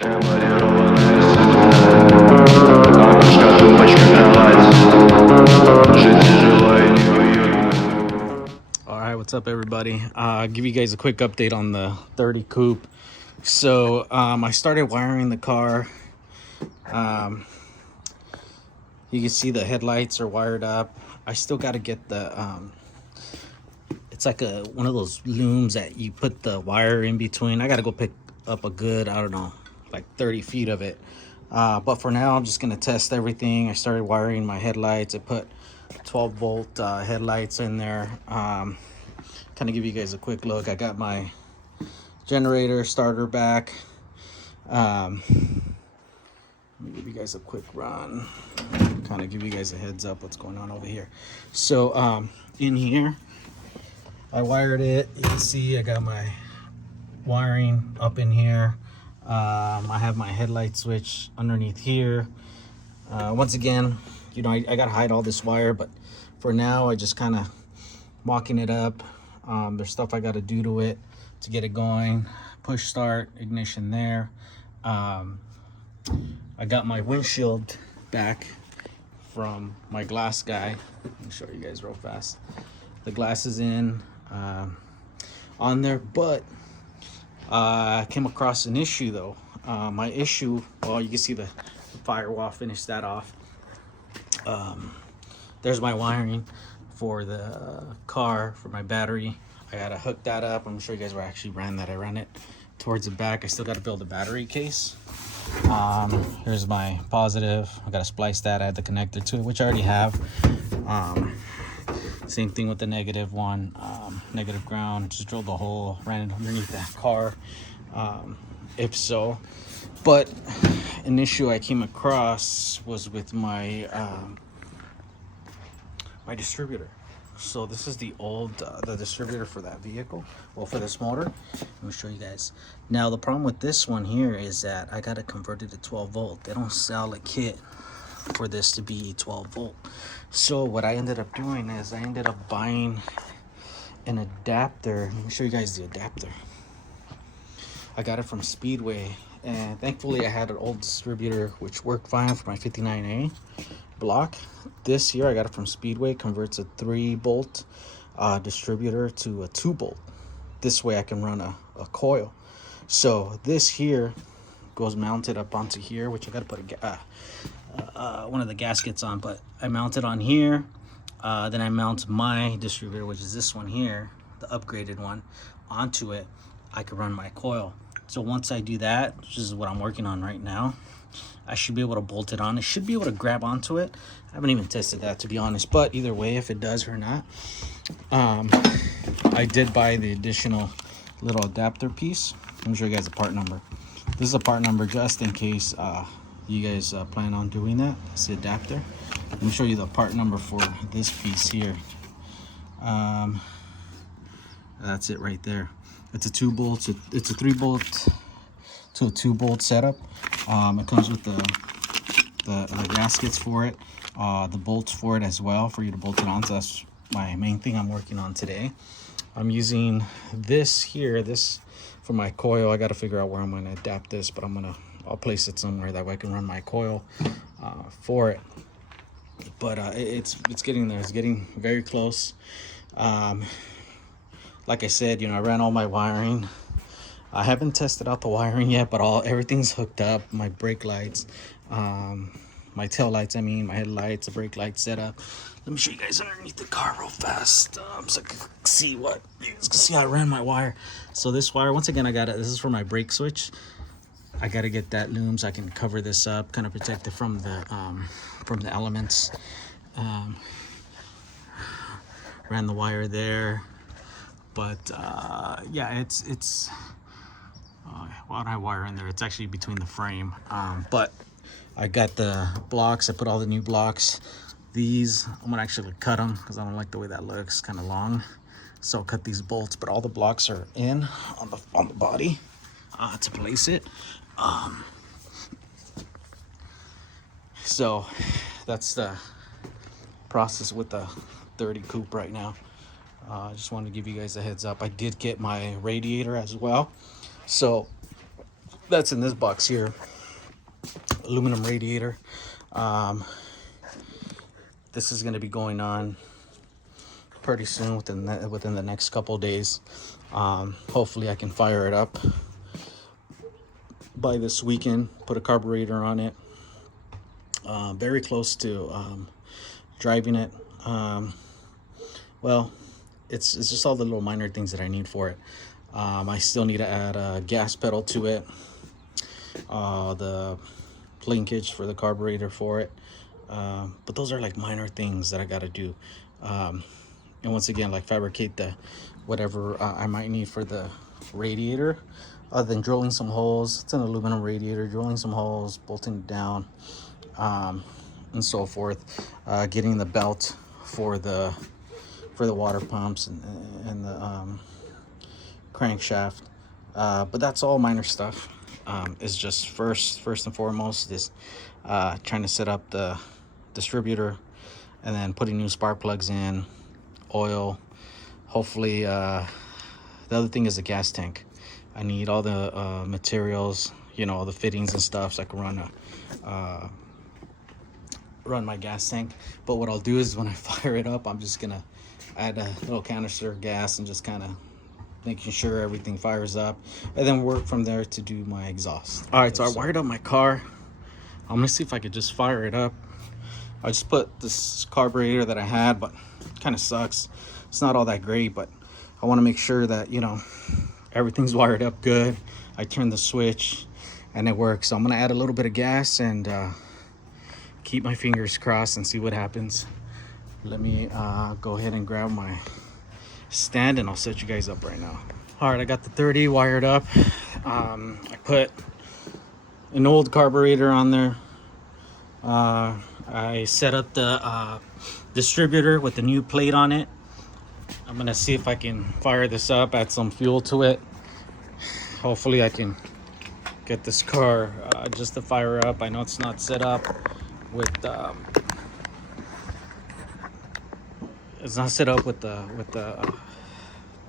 All right, what's up, everybody? Give you guys a quick update on the 30 coupe. So I started wiring the car. You can see the headlights are wired up. I still got to get the it's like a one of those looms that you put the wire in between. I got to go pick up a good, I don't know, like 30 feet of it. But for now, I'm just gonna test everything. I started wiring my headlights. I put 12-volt headlights in there. Kind of give you guys a quick look. I got my generator starter back. Let me give you guys a quick run. Kind of give you guys a heads up what's going on over here. So in here, I wired it. You can see I got my wiring up in here. I have my headlight switch underneath here. Once again, you know, I gotta hide all this wire, but for now I just kind of mocking it up. There's stuff I gotta do to it to get it going. Push start, ignition there. I got my windshield back from my glass guy. Let me show you guys real fast. The glass is in on there, but I came across an issue though. My issue, well, you can see the firewall, finish that off. There's my wiring for the car, for my battery. I gotta hook that up. I'm gonna show you guys where I actually ran that. I ran it towards the back. I still gotta build a battery case. Here's my positive. I gotta splice that. I had the connector to it, which I already have. Same thing with the negative one. Negative ground. Just drilled the hole, ran it underneath that car. If so, but an issue I came across was with my my distributor. So this is the old the distributor for that vehicle, well, for this motor. Let me show you guys. Now the problem with this one here is that I got to convert it to 12 volt. They don't sell a kit for this to be 12 volt. So what I ended up doing is I ended up buying an adapter. Let me show you guys the adapter. I got it from Speedway, and thankfully I had an old distributor which worked fine for my 59A block. This year I got it from Speedway. Converts a 3-bolt distributor to a 2-bolt. This way I can run a coil. So this here goes mounted up onto here, which I got to put one of the gaskets on, but I mount it on here. Then I mount my distributor, which is this one here, the upgraded one, onto it. I can run my coil. So once I do that, which is what I'm working on right now, I should be able to bolt it on. It should be able to grab onto it. I haven't even tested that, to be honest, but either way, if it does or not, I did buy the additional little adapter piece. Let me show you guys the part number. This is a part number just in case you guys plan on doing that. It's the adapter. Let me show you the part number for this piece here. That's it right there. It's a 2-bolt. It's a 3-bolt to a 2-bolt setup. It comes with the gaskets for it, the bolts for it as well, for you to bolt it on. So that's my main thing I'm working on today. I'm using this here, this for my coil. I got to figure out where I'm going to adapt this, but I'll place it somewhere that way I can run my coil for it. But it's getting there. It's getting very close. Like I said, you know, I ran all my wiring. I haven't tested out the wiring yet, but everything's hooked up. My brake lights, my tail lights, I mean, my headlights, the brake light setup. Let me show you guys underneath the car real fast, so I can see you guys can see how I ran my wire. So this wire, once again, I got it. This is for my brake switch. I got to get that loom so I can cover this up, kind of protect it from the elements. Ran the wire there, but yeah, it's why don't I wire in there? It's actually between the frame, but I got the blocks. I put all the new blocks. These I'm gonna actually cut them because I don't like the way that looks, kind of long. So I'll cut these bolts, but all the blocks are in on the body to place it. So that's the process with the 30 coupe right now. I just wanted to give you guys a heads up. I did get my radiator as well. So that's in this box here. Aluminum radiator. This is going to be going on pretty soon, within the next couple of days. Hopefully I can fire it up by this weekend, put a carburetor on it. Very close to driving it. Well, it's just all the little minor things that I need for it. I still need to add a gas pedal to it, the linkage for the carburetor for it, but those are like minor things that I got to do. And once again, like fabricate the whatever I might need for the radiator, other than drilling some holes. It's an aluminum radiator, drilling some holes, bolting it down, and so forth. Getting the belt for the water pumps and the crankshaft. But that's all minor stuff. It's just first and foremost is trying to set up the distributor, and then putting new spark plugs in, oil. Hopefully, the other thing is the gas tank. I need all the materials, all the fittings and stuff, so I can run my gas tank. But what I'll do is when I fire it up, I'm just gonna add a little canister of gas and just kind of making sure everything fires up, and then work from there to do my exhaust. All right, so I wired up my car. I'm gonna see if I could just fire it up. I just put this carburetor that I had, but it kind of sucks. It's not all that great, but I want to make sure that everything's wired up good. I turn the switch and it works. So I'm gonna add a little bit of gas and keep my fingers crossed and see what happens. Let me go ahead and grab my stand and I'll set you guys up right now. All right, I got the 30 wired up. I put an old carburetor on there. I set up the distributor with the new plate on it. I'm gonna see if I can fire this up, add some fuel to it. Hopefully I can get this car just to fire up. I know it's not set up with the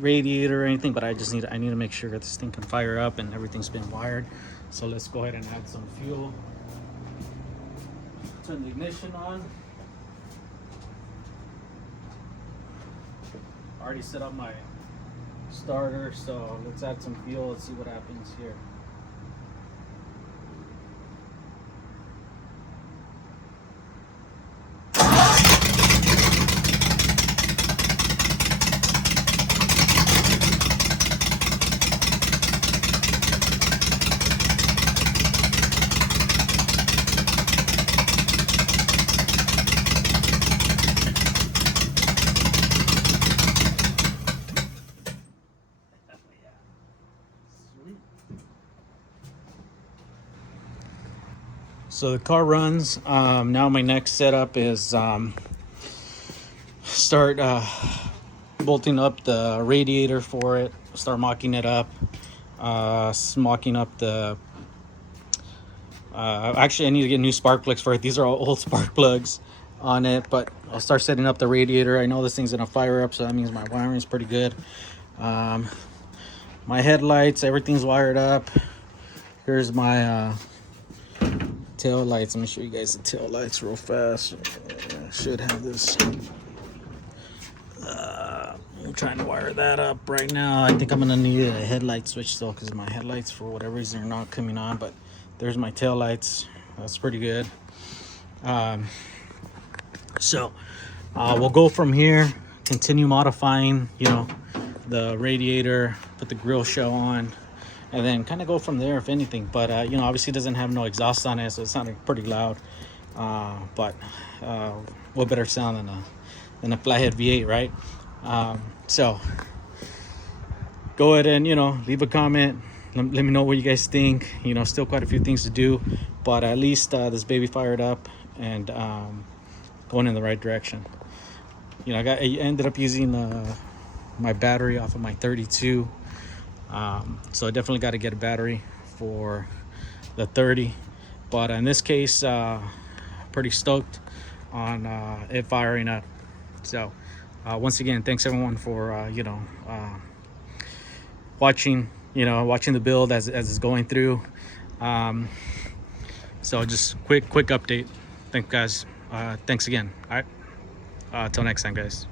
radiator or anything, but I need to make sure that this thing can fire up and everything's been wired. So let's go ahead and add some fuel. Turn the ignition on. Already set up my starter, so let's add some fuel. Let's see what happens here. So the car runs. Now my next setup is start bolting up the radiator for it. Start mocking it up. Mocking up the. Actually, I need to get new spark plugs for it. These are all old spark plugs on it, but I'll start setting up the radiator. I know this thing's gonna fire up, so that means my wiring is pretty good. My headlights, everything's wired up. Here's my tail lights. Let me show you guys the tail lights real fast. Should have this. I'm trying to wire that up right now. I think I'm gonna need a headlight switch though, because my headlights for whatever reason are not coming on. But there's my tail lights. That's pretty good. So we'll go from here. Continue modifying, the radiator. Put the grill shell on. And then kind of go from there, if anything. But, obviously it doesn't have no exhaust on it, so it's sounding pretty loud. But what better sound than a flathead V8, right? So go ahead and, leave a comment. Let me know what you guys think. Still quite a few things to do. But at least this baby fired up and going in the right direction. I ended up using my battery off of my 32. So I definitely got to get a battery for the 30, but in this case pretty stoked on it firing up. So once again, thanks everyone for watching. you know, watching the build as it's going through. So just quick update. Thanks guys. Thanks again. All right, till next time guys.